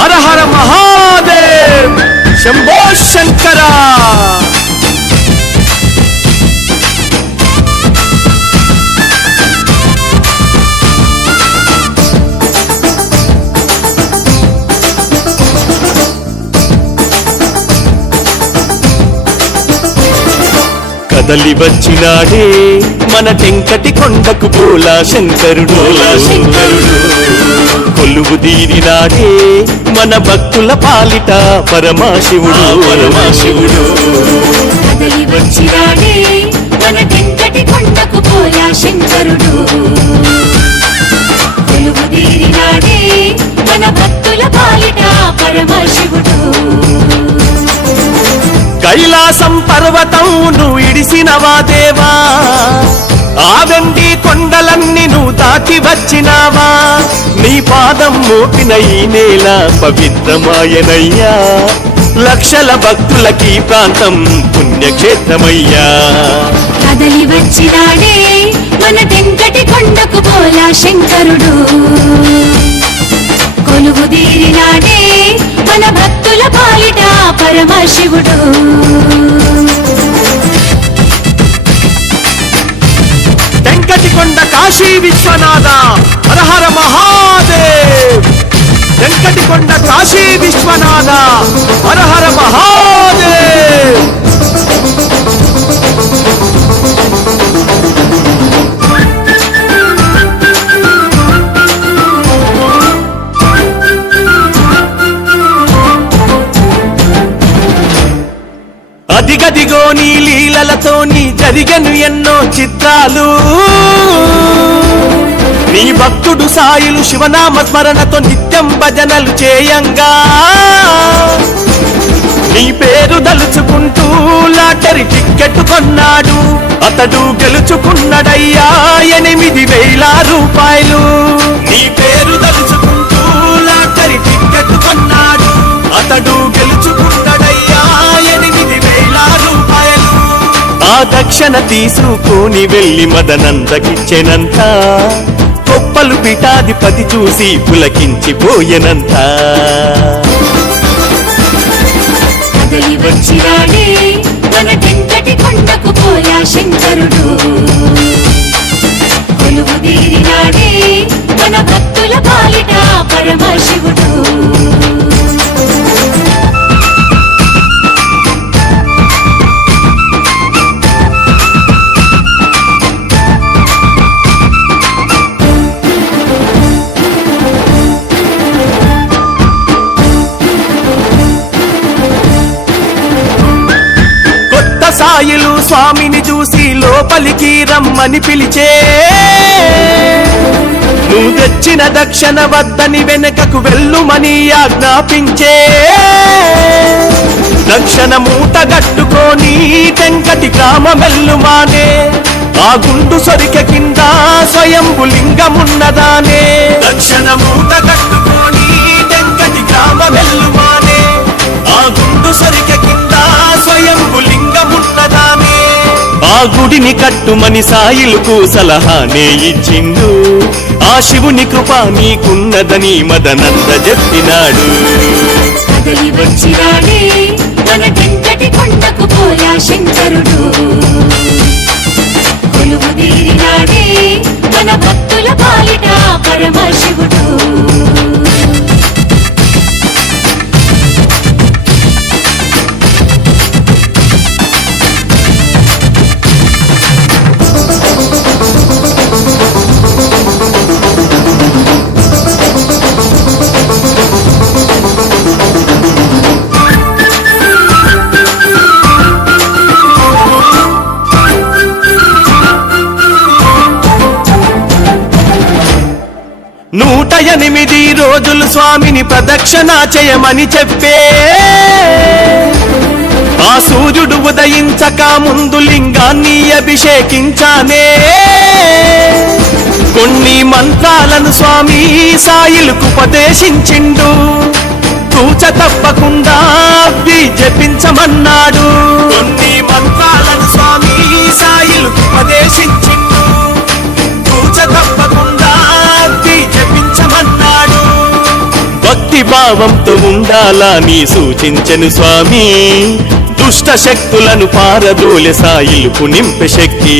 హర హర మహాదేవ్ శంభో శంకర. కదలి వచ్చినాడే మన టెంకటి కొండకు భోలా శంకరుడు. కొలువు తీరినాడే మన భక్తుల పాలిట పరమశివుడు. కదలి వచ్చినాడే మన టెంకటి కొండకు భోలా శంకరుడు. కొలువు తీరినాడే మన భక్తుల పాలిట పరమశివుడు. కైలాసం పర్వతం నువ్వు ఇడిసినవా దేవా, ఆ వెండి కొండలన్నీ నువ్వు దాటి వచ్చినావా. నీ పాదం మోపిన ఈ నేల పవిత్రమాయనయ్యా, లక్షల భక్తులకి ప్రాంతం పుణ్యక్షేత్రమయ్యా. కదలి వచ్చినాడే మన టెంకటి కొండకు భోలా శంకరుడు. కొలువు తీరినాడే మన భక్తుల పాలిట పరమశివుడు. టెంకటి కొండ కాశీ విశ్వనాథ హర హర మహాదేవ్. టెంకటి కొండ కాశీ విశ్వనాథ హర హర మహాదేవ్. అదిగదిగో నీ లీలలతో నీ జరిగను ఎన్నో చిత్రాలు. నీ భక్తుడు సాయిలు శివనామ స్మరణతో నిత్యం భజనలు చేయంగా, నీ పేరు దలుచుకుంటూ లాటరీ టిక్కెట్ కొన్నాడు. అతడు గెలుచుకున్నాడయ్యా 8,000 రూపాయలు. నీ పేరు దలుచుకుంటూ లాటరీ టిక్కెట్ కొన్నాడు. అతడు గెలుచుకున్నాడయ్యా 8,000 రూపాయలు. ఆ దక్షిణ తీసుకొని వెళ్ళి మదనందకిచ్చెనంత, గొప్పలు పీఠాధిపతి చూసి పులకించిపోయెనంత. కదలి వచ్చినాడే మన టెంకటి కొండకు భోలా శంకరుడు. కొలువు తీరినాడే మన భక్తుల పాలిట పరమశివుడు. సాయిలు స్వామిని చూసి లోపలికి రమ్మని పిలిచే, నువ్వు తెచ్చిన దక్షిణ వద్దని వెనకకు వెళ్ళుమని ఆజ్ఞాపించే. దక్షిణ మూట గట్టుకొని టెంకటి గ్రామమెల్లుమానే, ఆ గుండు సొరిక కింద స్వయంభు లింగమున్నదానే. దక్షిణ మూట గట్టుకొని టెంకటి గ్రామమెల్లుమానే, ఆ గుండు సొరిక కింద స్వయంభు లింగమున్నదానే. ఆ గుడిని కట్టుమని సాయిలకు సలహానే ఇచ్చిండు. ఆ శివుని కృప నీకున్నదని మదనంద చెప్పినాడు. కదలి వచ్చినాడే మన టెంకటి కొండకు భోలా శంకరుడు. కొలువు తీరినాడే మన భక్తుల పాలిట పరమశివుడు. నూట 8 రోజులు స్వామిని ప్రదక్షిణ చేయమని చెప్పే, ఆ సూర్యుడు ఉదయించక ముందు లింగాన్ని అభిషేకించానే. కొన్ని మంత్రాలను స్వామి సాయిలకు ఉపదేశించిండు. తూచ తప్పకుండా అవి జపించమన్నాడు. కొన్ని మంత్రాలను స్వామి సాయిలకు ఉపదేశించిండు. తూచ తప్పకుండా జపించమన్నాడు. భక్తి భక్తి భావంతో ఉండాలా నీ సూచించెను స్వామి దుష్ట శక్తులను పారదోలె సాయిలుపు నింపె శక్తి